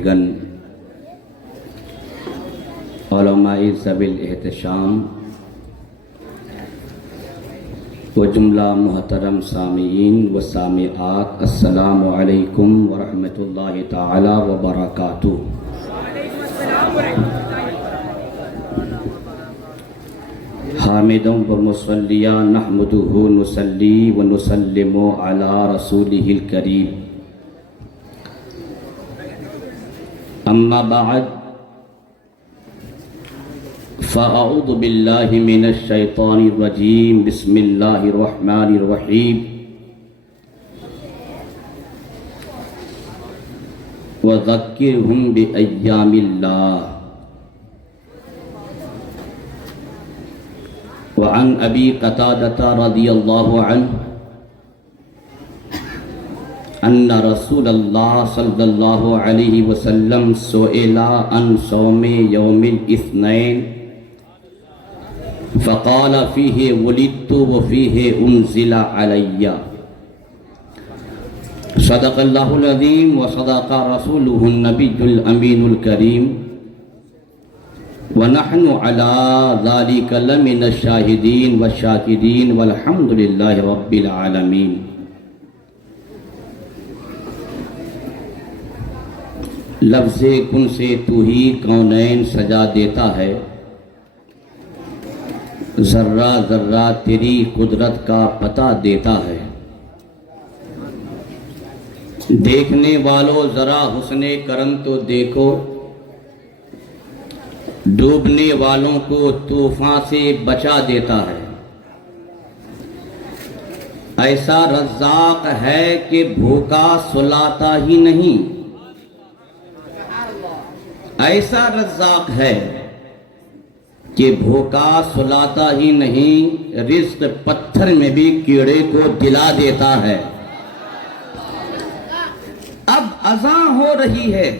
بزرگان، علماء ذوی الاحتشام و جملہ محترم سامعین و سامعات، السلام علیکم ورحمۃ اللہ تعالی وبرکاتہ۔ حامدوں و مصلیہ نحمدہ نصلی و نسلم علی رسولہ الکریم، اما بعد فاعوذ باللہ من الشیطان الرجیم، بسم اللہ الرحمن الرحیم، وذکرہم بایام اللہ۔ وعن ابی قتادہ رضی اللہ عنہ ان رسول اللہ صلی اللہ علیہ وسلم سئل عن صوم یوم الاثنین فقال فیہ ولدت وفیہ انزل علی۔ صدق اللہ العظیم وصدق رسولہ النبی الامین الکریم، ونحن علی ذلک لمن الشاہدین والشاکرین والحمد للہ رب العالمین۔ لفظ کن سے تو ہی کونین سجا دیتا ہے، ذرہ ذرہ تیری قدرت کا پتہ دیتا ہے۔ دیکھنے والوں ذرا حسن کرم تو دیکھو، ڈوبنے والوں کو طوفان سے بچا دیتا ہے۔ ایسا رزاق ہے کہ بھوکا سلاتا ہی نہیں، ایسا رزاق ہے کہ بھوکا سلاتا ہی نہیں، رزق پتھر میں بھی کیڑے کو دلا دیتا ہے۔ اب اذان ہو رہی ہے،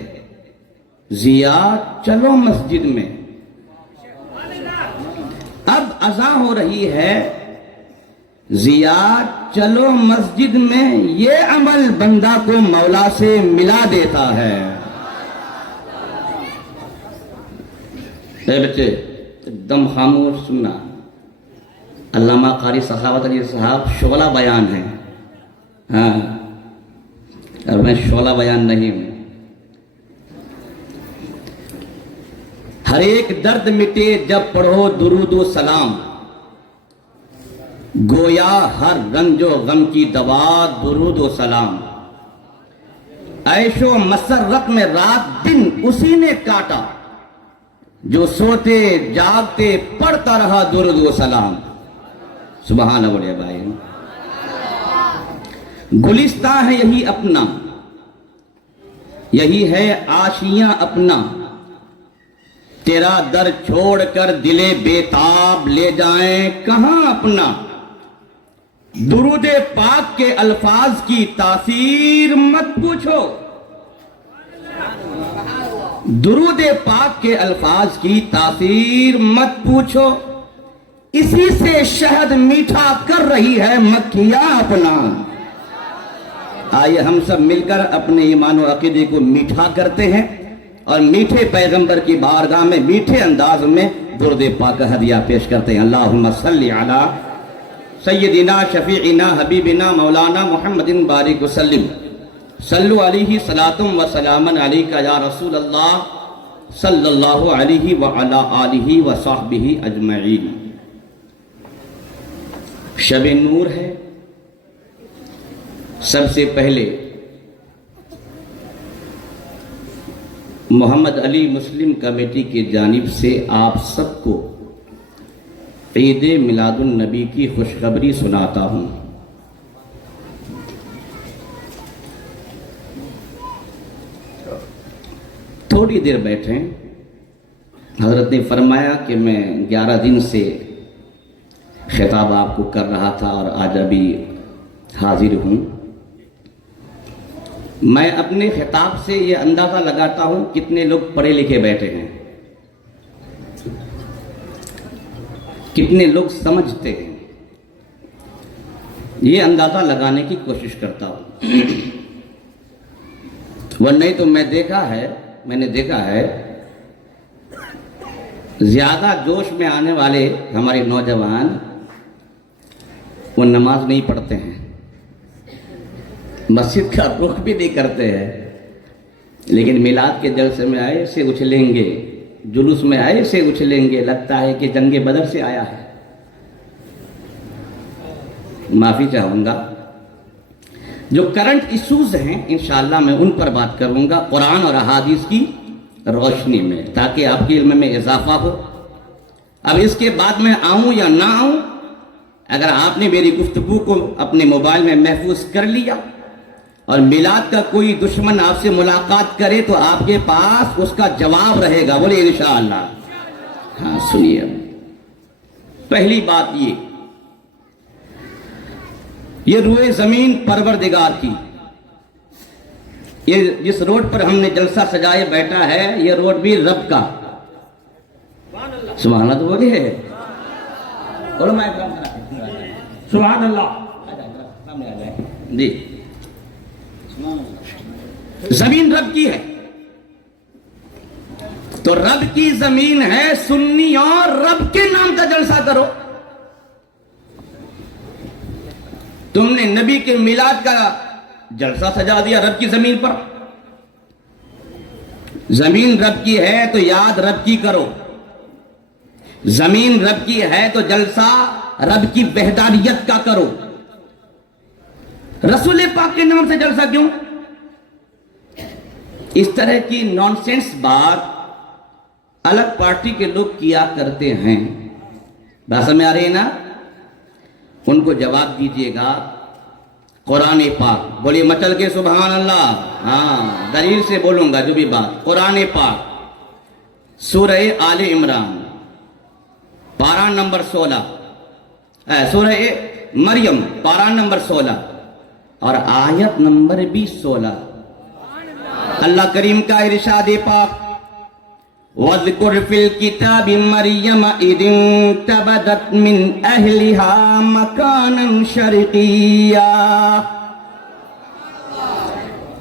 زیاد چلو مسجد میں۔ اب اذان ہو رہی ہے، زیاد چلو مسجد میں، یہ عمل بندہ کو مولا سے ملا دیتا ہے۔ اے بچے ایک دم خاموش سننا، علامہ قاری سخاوت علی صاحب شعلہ بیان ہے، ہاں، اور میں شعلہ بیان نہیں ہوں۔ ہر ایک درد مٹے جب پڑھو درود و سلام، گویا ہر رنج و غم کی دوا درود و سلام۔ عیش و مسرت میں رات دن اسی نے کاٹا، جو سوتے جاگتے پڑھتا رہا درود و سلام۔ سبحان اللہ بولے بھائی۔ گلستان ہے یہی اپنا، یہی ہے آشیاں اپنا، تیرا در چھوڑ کر دلے بیتاب لے جائیں کہاں اپنا۔ درود پاک کے الفاظ کی تاثیر مت پوچھو، درود پاک کے الفاظ کی تاثیر مت پوچھو، اسی سے شہد میٹھا کر رہی ہے مکھیاں اپنا۔ آئیے ہم سب مل کر اپنے ایمان و عقیدے کو میٹھا کرتے ہیں، اور میٹھے پیغمبر کی بارگاہ میں میٹھے انداز میں درود پاک کا ہدیہ پیش کرتے ہیں۔ اللہم صلی علی سیدنا شفیعنا حبیبنا مولانا محمد بارک وسلم، صلو علیہ صلاۃ و سلام علیکہ یا رسول اللہ صلی اللہ علیہ وعلا آلہ وصحبہ اجمعین۔ شب نور ہے، سب سے پہلے محمد علی مسلم کمیٹی کی جانب سے آپ سب کو عید میلاد النبی کی خوشخبری سناتا ہوں۔ تھوڑی دیر بیٹھیں، حضرت نے فرمایا کہ میں 11 دن سے خطاب آپ کو کر رہا تھا اور آج ابھی حاضر ہوں۔ میں اپنے خطاب سے یہ اندازہ لگاتا ہوں کتنے لوگ پڑھے لکھے بیٹھے ہیں، کتنے لوگ سمجھتے ہیں، یہ اندازہ لگانے کی کوشش کرتا ہوں۔ وہ نہیں تو میں دیکھا ہے میں نے دیکھا ہے زیادہ جوش میں آنے والے ہمارے نوجوان وہ نماز نہیں پڑھتے ہیں، مسجد کا رخ بھی نہیں کرتے ہیں، لیکن میلاد کے جلسے میں آئے سے اچھلیں گے، جلوس میں آئے سے اچھلیں گے، لگتا ہے کہ جنگ بدر سے آیا ہے۔ معافی چاہوں گا، جو کرنٹ ایشوز ہیں انشاءاللہ میں ان پر بات کروں گا قرآن اور احادیث کی روشنی میں، تاکہ آپ کے علم میں اضافہ ہو۔ اب اس کے بعد میں آؤں یا نہ آؤں، اگر آپ نے میری گفتگو کو اپنے موبائل میں محفوظ کر لیا اور میلاد کا کوئی دشمن آپ سے ملاقات کرے تو آپ کے پاس اس کا جواب رہے گا، بولے انشاءاللہ۔ ہاں سنیے، پہلی بات یہ روئے زمین پروردگار کی، یہ جس روڈ پر ہم نے جلسہ سجائے بیٹھا ہے یہ روڈ بھی رب کا، سبحان اللہ تو بولے ہے، سبحان اللہ جی، زمین رب کی ہے، تو رب کی زمین ہے، سنی اور رب کے نام کا جلسہ کرو۔ تم نے نبی کے میلاد کا جلسہ سجا دیا رب کی زمین پر۔ زمین رب کی ہے تو یاد رب کی کرو، زمین رب کی ہے تو جلسہ رب کی وحدانیت کا کرو۔ رسول پاک کے نام سے جلسہ کیوں؟ اس طرح کی نانسنس بات الگ پارٹی کے لوگ کیا کرتے ہیں، بات سمجھ آ رہی ہے نا؟ ان کو جواب دیجئے گا قرآن پاک، بولیے مچل کے سبحان اللہ، ہاں دلیل سے بولوں گا جو بھی بات۔ قرآن پاک سورہ آل عمران پارہ نمبر 16، سورہ مریم پارہ نمبر 16 اور آیت نمبر بھی 16۔ اللہ کریم کا ارشاد پاک، وَاذْكُرْ فِي الْكِتَابِ مَرْيَمَ إِذِ انْتَبَذَتْ مِنْ أَهْلِهَا مَكَانًا شَرْقِيًّا۔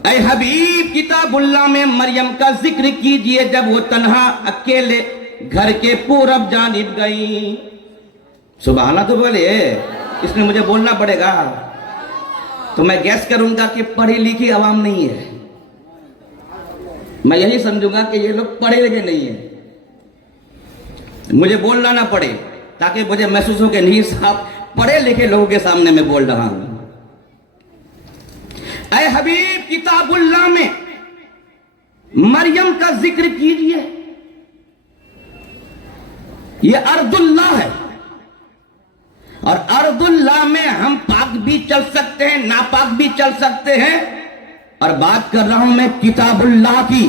اے حبیب کتاب اللہ میں مریم کا ذکر کیجئے جب وہ تنہا اکیلے گھر کے پورب جانب گئی۔ سبحان اللہ تو بولے، اس میں مجھے بولنا پڑے گا، تو میں گیس کروں گا کہ پڑھی لکھی عوام نہیں ہے، میں یہی سمجھوں گا کہ یہ لوگ پڑھے لکھے نہیں ہیں، مجھے بولنا نہ پڑے تاکہ مجھے محسوس ہو کہ نہیں صاحب پڑھے لکھے لوگوں کے سامنے میں بول رہا ہوں۔ اے حبیب کتاب اللہ میں مریم کا ذکر کیجئے، یہ ارض اللہ ہے، اور ارض اللہ میں ہم پاک بھی چل سکتے ہیں، ناپاک بھی چل سکتے ہیں، اور بات کر رہا ہوں میں کتاب اللہ کی،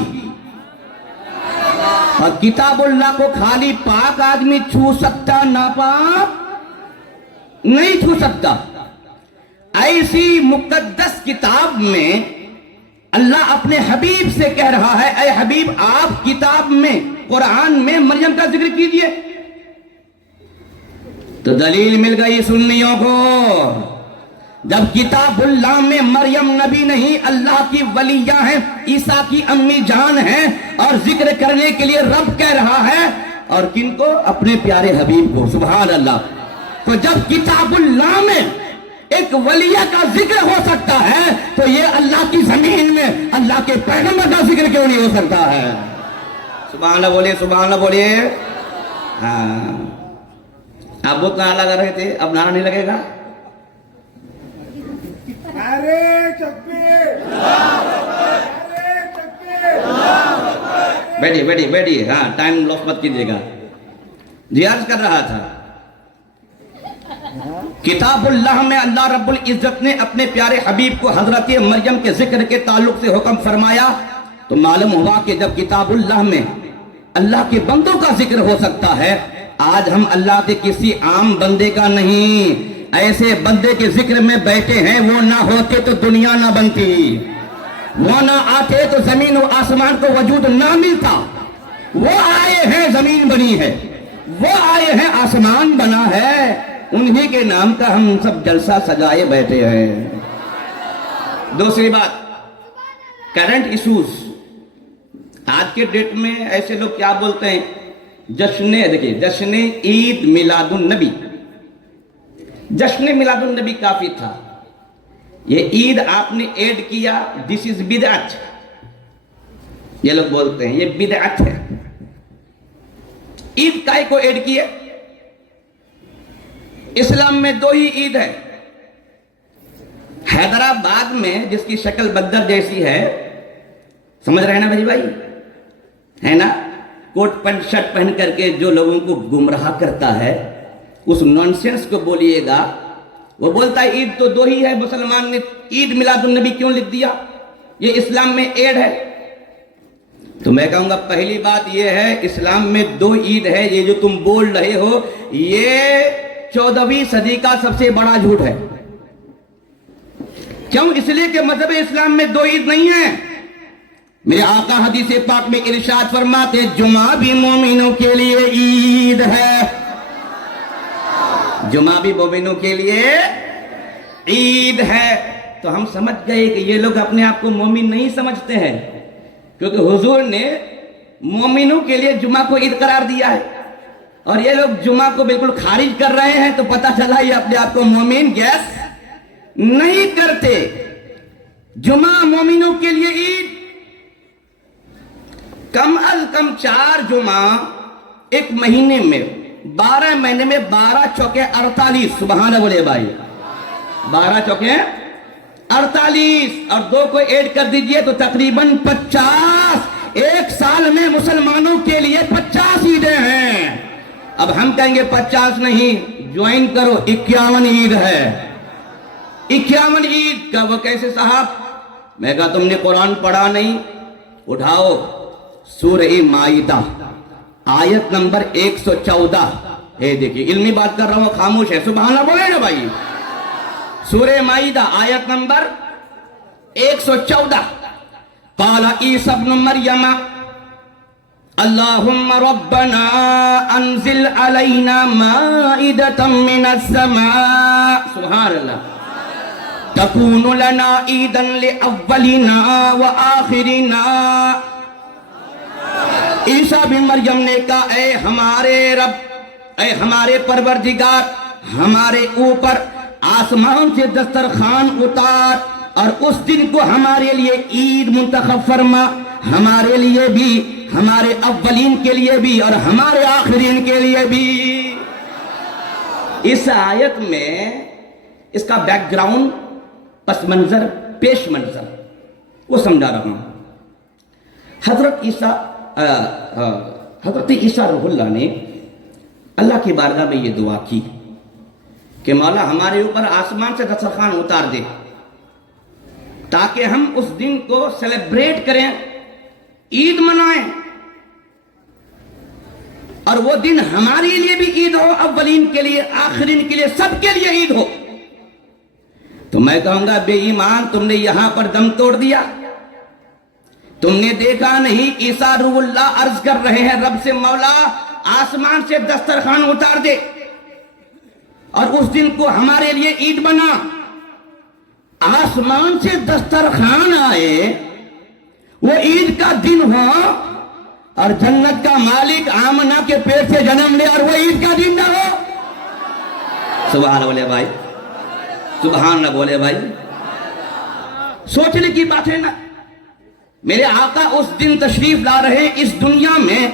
اور کتاب اللہ کو خالی پاک آدمی چھو سکتا، ناپاک نہیں چھو سکتا۔ ایسی مقدس کتاب میں اللہ اپنے حبیب سے کہہ رہا ہے، اے حبیب آپ کتاب میں قرآن میں مریم کا ذکر کیجئے، تو دلیل مل گئی سنیوں کو۔ جب کتاب اللہ میں مریم نبی نہیں اللہ کی ولیہ ہیں، عیسیٰ کی امی جان ہیں، اور ذکر کرنے کے لیے رب کہہ رہا ہے، اور کن کو؟ اپنے پیارے حبیب کو، سبحان اللہ۔ تو جب کتاب اللہ میں ایک ولیہ کا ذکر ہو سکتا ہے تو یہ اللہ کی زمین میں اللہ کے پیغمبر کا ذکر کیوں نہیں ہو سکتا ہے؟ سبحان اللہ بولیے، سبحان اللہ بولیے۔ ہاں اب وہ کہاں لگا رہے تھے، اب نعرہ نہیں لگے گا؟ بیٹھی ہاں ٹائم لاس مت کیجیے گا۔ جی عرض کر رہا تھا، کتاب اللہ میں اللہ رب العزت نے اپنے پیارے حبیب کو حضرت مریم کے ذکر کے تعلق سے حکم فرمایا، تو معلوم ہوا کہ جب کتاب اللہ میں اللہ کے بندوں کا ذکر ہو سکتا ہے، آج ہم اللہ کے کسی عام بندے کا نہیں، ایسے بندے کے ذکر میں بیٹھے ہیں، وہ نہ ہوتے تو دنیا نہ بنتی، وہ نہ آتے تو زمین و آسمان کو وجود نہ ملتا، وہ آئے ہیں زمین بنی ہے، وہ آئے ہیں آسمان بنا ہے، انہی کے نام کا ہم سب جلسہ سجائے بیٹھے ہیں۔ دوسری بات، کرنٹ ایشوز آج کے ڈیٹ میں ایسے لوگ کیا بولتے ہیں؟ دیکھیے جشن عید میلاد النبی. جشن میلاد النبی کافی تھا. یہ عید آپ نے ایڈ کیا، دس از بدعت. یہ لوگ بولتے ہیں یہ بدعت ہے. عید کائے کو ایڈ کیے؟ اسلام میں 2 ہی عید ہے. حیدرآباد میں جس کی شکل بدر جیسی ہے، سمجھ رہے ہیں نا بھائی بھائی، ہے نا، کوٹ پینٹ شرٹ پہن کر کے جو لوگوں کو گمراہ کرتا ہے، اس نونسنس کو بولیے گا. وہ بولتا ہے عید تو 2 ہی ہے، مسلمان نے عید میلاد النبی کیوں لکھ دیا؟ یہ اسلام میں ایڈ ہے. تو میں کہوں گا پہلی بات یہ ہے، اسلام میں 2 عید ہے. یہ جو تم بول رہے ہو یہ 14ویں صدی کا سب سے بڑا جھوٹ ہے. کیوں؟ اس لیے کہ مذہب اسلام میں 2 عید نہیں ہے. میرے آقا حدیث پاک میں ارشاد فرماتے جمعہ بھی مومنوں کے لیے عید ہے. جمعہ بھی مومنوں کے لیے عید ہے. تو ہم سمجھ گئے کہ یہ لوگ اپنے آپ کو مومن نہیں سمجھتے ہیں، کیونکہ حضور نے مومنوں کے لیے جمعہ کو عید قرار دیا ہے، اور یہ لوگ جمعہ کو بالکل خارج کر رہے ہیں. تو پتہ چلا یہ اپنے آپ کو مومن گیس نہیں کرتے. جمعہ مومنوں کے لیے عید. کم از کم 4 جمعہ ایک مہینے میں، 12 مہینے میں 12 چوکے 48. سبحان اللہ بولے بھائی. 12 چوکے 48 اور 2 کو ایڈ کر دیجئے تو تقریباً 50. ایک سال میں مسلمانوں کے لیے 50 عیدیں ہیں. اب ہم کہیں گے 50 نہیں، جوائن کرو، 51 عید ہے. 51 عید کا. وہ کیسے صاحب؟ میں کہا تم نے قرآن پڑھا نہیں؟ اٹھاؤ سورہ مائدہ آیت نمبر 114. دیکھیے علمی بات کر رہا ہوں، خاموش ہے. سبحان اللہ بولے نا بھائی. سورہ مائدہ آیت نمبر 114. قال عیسی ابن مریم اللہم ربنا انزل علینا مائدۃ من السماء. سبحان اللہ. تکون لنا عیدا لاولنا وآخرنا. عیسیٰ بن مریم نے کہا اے ہمارے رب، اے ہمارے پروردگار، ہمارے اوپر آسمان سے دسترخوان اتار اور اس دن کو ہمارے لیے عید منتخب فرما، ہمارے لیے بھی، ہمارے اولین کے لیے بھی اور ہمارے آخرین کے لیے بھی. اس آیت میں اس کا بیک گراؤنڈ، پس منظر، پیش منظر وہ سمجھا رہا ہوں. حضرت عیسیٰ روح اللہ نے اللہ کی بارگاہ میں یہ دعا کی کہ مولا ہمارے اوپر آسمان سے دسترخوان اتار دے تاکہ ہم اس دن کو سیلیبریٹ کریں، عید منائیں، اور وہ دن ہمارے لیے بھی عید ہو، اولین کے لیے، آخرین کے لیے، سب کے لیے عید ہو. تو میں کہوں گا بے ایمان، تم نے یہاں پر دم توڑ دیا. تم نے دیکھا نہیں عیسیٰ روح اللہ عرض کر رہے ہیں رب سے مولا آسمان سے دسترخوان اتار دے اور اس دن کو ہمارے لیے عید بنا. آسمان سے دسترخوان آئے، وہ عید کا دن ہو، اور جنت کا مالک آمنہ کے پیٹ سے جنم لے اور وہ عید کا دن نہ ہو. سبحان اللہ بولے بھائی. سبحان اللہ بولے بھائی. سوچنے کی بات ہے نا. میرے آقا اس دن تشریف لا رہے ہیں، اس دنیا میں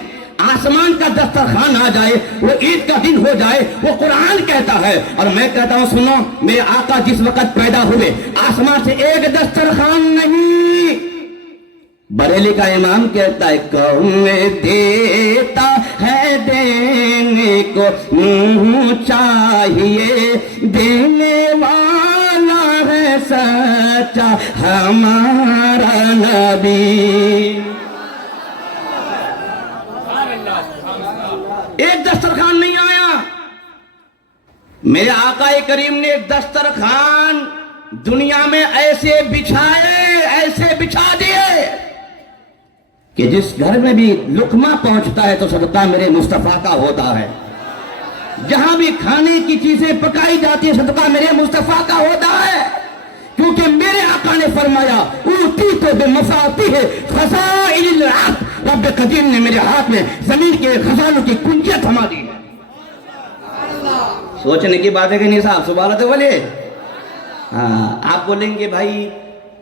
آسمان کا دسترخوان آ جائے، وہ عید کا دن ہو جائے. وہ قرآن کہتا ہے اور میں کہتا ہوں سنو، میرے آقا جس وقت پیدا ہوئے آسمان سے ایک دسترخوان نہیں. بریلی کا امام کہتا ہے قوم دیتا ہے دینے کو منہ چاہیے، دینے والا ہے سچا ہمارا نبی. ایک دسترخوان نہیں آیا. میرے آقا کریم نے ایک دسترخوان دنیا میں ایسے بچھائے، ایسے بچھا دیے کہ جس گھر میں بھی لقمہ پہنچتا ہے تو صدقہ میرے مصطفیٰ کا ہوتا ہے. جہاں بھی کھانے کی چیزیں پکائی جاتی ہے صدقہ میرے مصطفیٰ کا ہوتا ہے. کیونکہ میرے آقا نے فرمایا اوتیت بمفاتیح خزائن الارض رب قدیم نے میرے ہاتھ میں زمین کے خزانوں کی کنجیاں تھما دی ہے۔ سوچنے کی بات ہے کہ نہیں صاحب؟ سبحان اللہ بولے۔ ہاں آپ بولیں گے بھائی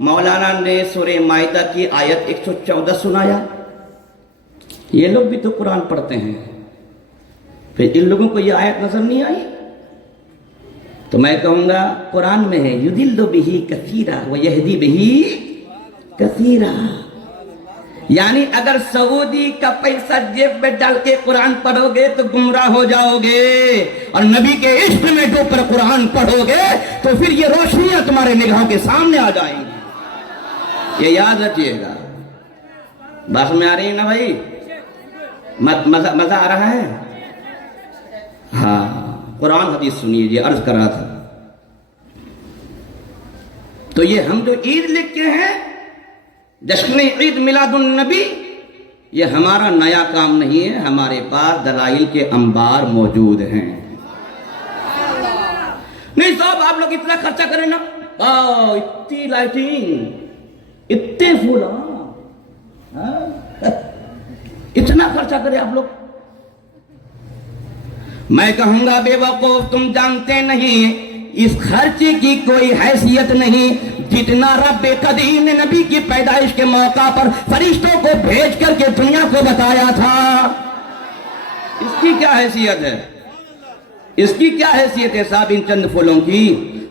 مولانا نے سورہ مائدہ کی آیت 114 سنایا، یہ لوگ بھی تو قرآن پڑھتے ہیں، پھر ان لوگوں کو یہ آیت نظر نہیں آئی؟ تو میں کہوں گا قرآن میں ہے یُضِلُّ بِهِ كَثِيرًا وَيَهْدِي بِهِ كَثِيرًا، یعنی اگر سعودی کا پیسہ جیب میں ڈال کے قرآن پڑھو گے تو گمراہ ہو جاؤ گے، اور نبی کے عشق میں ڈوب کر قرآن پڑھو گے تو پھر یہ روشنیاں تمہارے نگاہوں کے سامنے آ جائیں گی، یہ یاد رکھیے گا۔ بات میں آ رہی ہے نا بھائی؟ مزہ آ رہا ہے؟ ہاں قرآن حدیث سنیے، یہ عرض کر رہا تھا۔ تو یہ ہم جو عید لکھتے ہیں جشن عید میلاد النبی، یہ ہمارا نیا کام نہیں ہے، ہمارے پاس دلائل کے انبار موجود ہیں۔ نہیں صاحب آپ لوگ اتنا خرچہ کریں نا، اتنی لائٹنگ، اتنے پھول، اتنا خرچہ کریں آپ لوگ۔ میں کہوں گا بے وقوف تم جانتے نہیں اس خرچے کی کوئی حیثیت نہیں جتنا رب قدیم نے نبی کی پیدائش کے موقع پر فرشتوں کو بھیج کر کے دنیا کو بتایا تھا۔ اس کی کیا حیثیت ہے؟ اس کی کیا حیثیت ہے صاحب ان چند پھولوں کی؟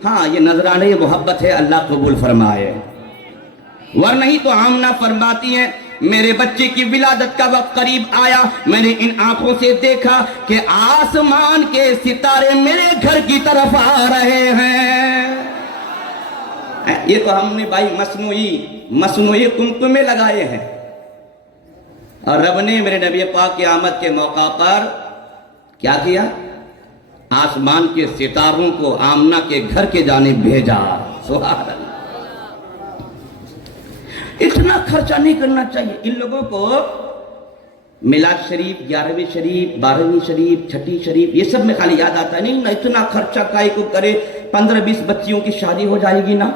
ہاں یہ نذرانے محبت ہے، اللہ قبول فرمائے، ورنہ ہی تو آمنہ فرماتی ہیں میرے بچے کی ولادت کا وقت قریب آیا، میں نے ان آنکھوں سے دیکھا کہ آسمان کے ستارے میرے گھر کی طرف آ رہے ہیں۔ یہ تو ہم نے بھائی مصنوعی قمقمے لگائے ہیں، اور رب نے میرے نبی پاک کی آمد کے موقع پر کیا کیا؟ آسمان کے ستاروں کو آمنہ کے گھر کے جانب بھیجا۔ سبحان اللہ، اتنا خرچہ نہیں کرنا چاہیے۔ ان لوگوں کو میلاد شریف، 11ویں شریف، 12ویں شریف، چھٹی شریف، یہ سب میں خالی یاد آتا ہے، نہیں نا اتنا خرچہ کائی کو کرے، 15-20 بچیوں کی شادی ہو جائے گی نا،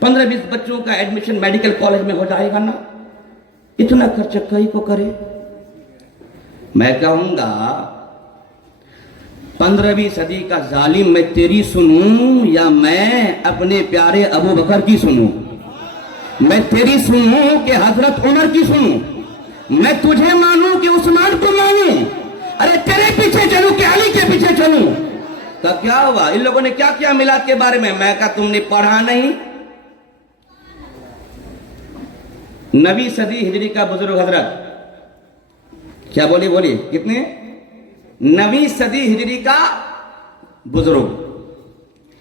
15-20 بچوں کا ایڈمیشن میڈیکل کالج میں ہو جائے گا نا، اتنا خرچہ کائی کو کرے۔ میں کہوں گا 15ویں صدی کا ظالم میں تیری سنوں یا میں اپنے پیارے ابو بکر کی سنوں؟ میں تیری سنوں کہ حضرت عمر کی سنوں؟ میں تجھے مانوں کہ عثمان کو مانوں؟ ارے تیرے پیچھے چلوں کہ علی کے پیچھے چلوں؟ تو کیا ہوا؟ ان لوگوں نے کیا کیا میلاد کے بارے میں کہا تم نے پڑھا نہیں؟ نویں صدی ہجری کا بزرگ حضرت کیا بولی کتنے؟ 9ویں صدی ہجری کا بزرگ،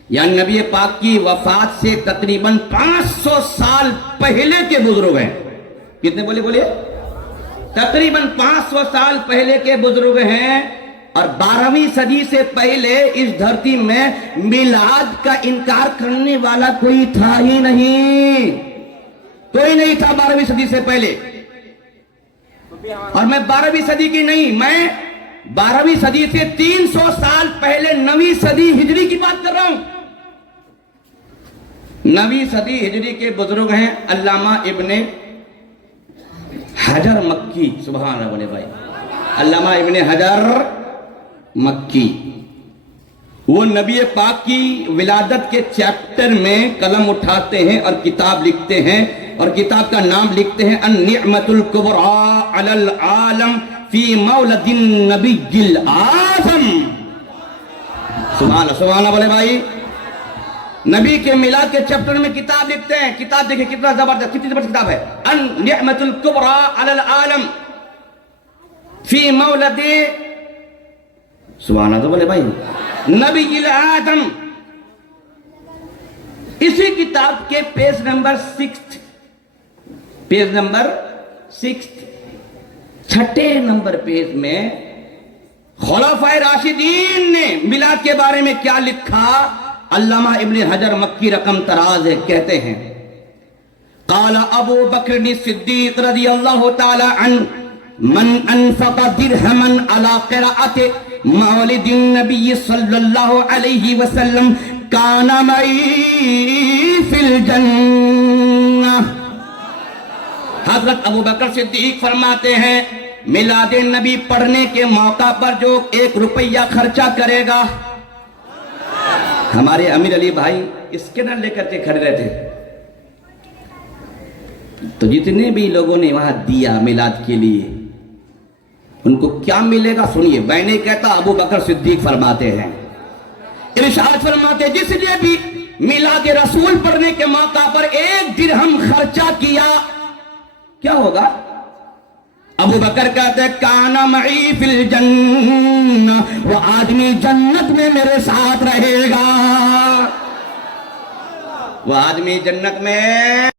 یعنی نبی پاک کی وفات سے تقریباً 500 سال پہلے کے بزرگ ہیں۔ کتنے بولے؟ تقریباً 500 سال پہلے کے بزرگ ہیں، اور 12ویں صدی سے پہلے اس دھرتی میں میلاد کا انکار کرنے والا کوئی تھا ہی نہیں، کوئی نہیں تھا 12ویں صدی سے پہلے۔ اور میں 12ویں صدی کی نہیں، میں 12ویں صدی سے 300 سال پہلے 9ویں صدی ہجری کی بات کر رہا ہوں۔ 9ویں صدی ہجری کے بزرگ ہیں علامہ ابن حجر مکی، سبحان اللہ بولے بھائی، علامہ ابن حجر مکی۔ وہ نبی پاک کی ولادت کے چیپٹر میں قلم اٹھاتے ہیں اور کتاب لکھتے ہیں، اور کتاب کا نام لکھتے ہیں النعمت الکبریٰ علی العالم فی مولد النبی الاعظم۔ سبحان اللہ بولے بھائی، نبی کے میلاد کے چیپٹر میں کتاب لکھتے ہیں۔ کتاب دیکھیں کتنا زبردست، کتنی زبردست کتاب ہے، النعمت الکبریٰ علی العالم فی مولد، سبحان اللہ بولے بھائی، نبی الاعظم۔ اسی کتاب کے پیج نمبر 6 چھٹے نمبر پیج میں خلفائے راشدین نے میلاد کے بارے میں کیا لکھا؟ علامہ ابن حجر مکی رقم تراز ہے، کہتے ہیں قال ابو بکر الصدیق رضی اللہ تعالی عنہ من انفق درہما علی قراءت مولد النبی صلی اللہ علیہ وسلم کان معی فی الجنہ۔ حضرت ابو بکر صدیق فرماتے ہیں میلاد نبی پڑھنے کے موقع پر جو 1 روپیہ خرچہ کرے گا، ہمارے امیر علی بھائی اسکینر لے کر کے کھڑے رہتے، تو جتنے بھی لوگوں نے وہاں دیا میلاد کے لیے ان کو کیا ملے گا سنیے. میں نہیں کہتا، ابو بکر صدیق فرماتے ہیں، ارشاد فرماتے جس نے بھی میلاد رسول پڑھنے کے موقع پر 1 درہم خرچہ کیا کیا ہوگا؟ ابو بکر کہتے ہیں کان معی فی الجنہ، وہ آدمی جنت میں میرے ساتھ رہے گا، وہ آدمی جنت میں